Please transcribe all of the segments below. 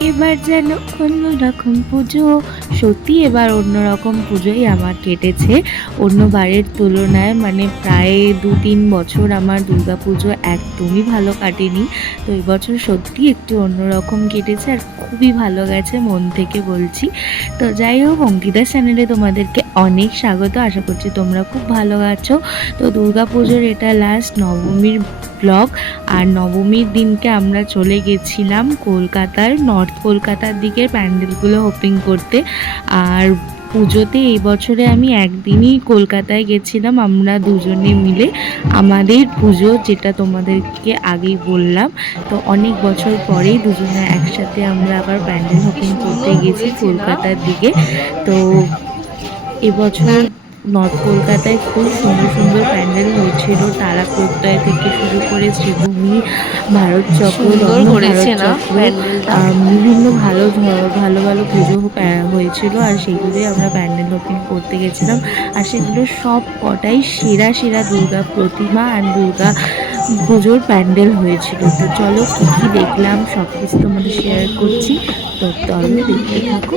এবার যেন অন্যরকম পুজো। সত্যি এবার অন্যরকম পুজোই আমার কেটেছে। অন্য বারের তুলনায় মানে প্রায় দু তিন বছর আমার পুজো একদমই ভালো কাটেনি। তো বছর সত্যি একটু অন্যরকম কেটেছে আর খুবই ভালো গেছে মন থেকে বলছি। তো যাই হোক, অঙ্কিতার চ্যানেলে তোমাদেরকে অনেক স্বাগত। আশা করছি তোমরা খুব ভালো আছো। তো পুজোর এটা লাস্ট নবমীর ব্লগ আর নবমীর দিনকে আমরা চলে গেছিলাম কলকাতার নর্থ কলকাতার দিকের প্যান্ডেলগুলো হোপিং করতে। আর পুজোতে এই বছরে আমি একদিনই কলকাতায় গেছিলাম, আমরা দুজনে মিলে। আমাদের পুজো যেটা তোমাদেরকে আগেই বললাম, তো অনেক বছর পরেই দুজনে একসাথে আমরা আবার প্যান্ডেল হোপিং করতে গেছি কলকাতার দিকে। তো এবছর নর্থ কলকাতায় খুব সুন্দর সুন্দর প্যান্ডেল হয়েছিল। তারা প্রত্যয় থেকে শুরু করে শ্রীভূমি ভারত চক্র বিভিন্ন ভালো ভালো ভালো পুজো হয়েছিল আর সেগুলোই আমরা প্যান্ডেল ওপেন করতে গেছিলাম। আর সেগুলো সব কটাই সেরা সেরা দুর্গা প্রতিমা আর দুর্গা পুজোর প্যান্ডেল হয়েছিল। তো চলো কী কী দেখলাম সব কিছু তোমাদের শেয়ার করছি। তো চলো দেখতে থাকো।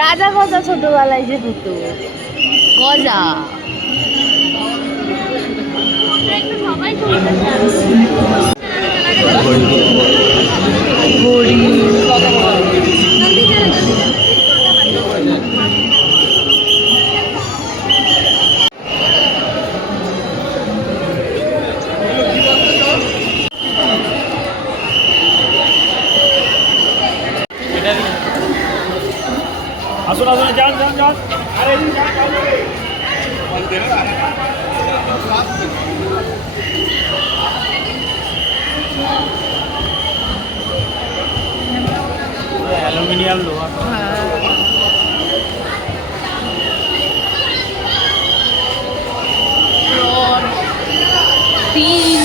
রাজা গজা ছোটবেলায় যে হতো গজা। আসুন আসুন যান যান যান আরে যান। অ্যালুমিনিয়াম লোহা তিন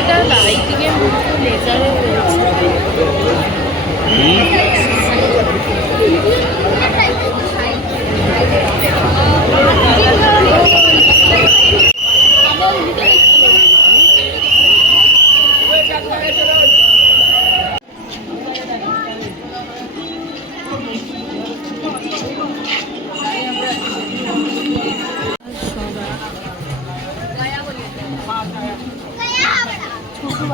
দুর্গাটা লাইটিংয়ের মতো লেজারে রয়েছে।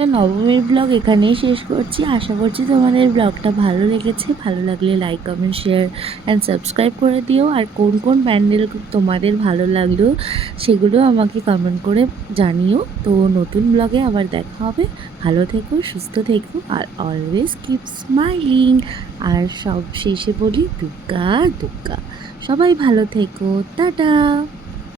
তো নবমীর ব্লগ এখানেই শেষ করছি। আশা করছি তোমাদের ব্লগটা ভালো লেগেছে। ভালো লাগলে like comment share and subscribe করে দিও। আর কোন কোন প্যান্ডেল তোমাদের ভালো লাগল সেগুলো আমাকে কমেন্ট করে জানিও। তো নতুন ব্লগে আবার দেখা হবে। ভালো থেকো, সুস্থ থেকো আর অলওয়েজ কিপ স্মাইলিং আর সব শেষে বলি দুর্গা দুর্গা সবাই ভালো থেকো। টাটা!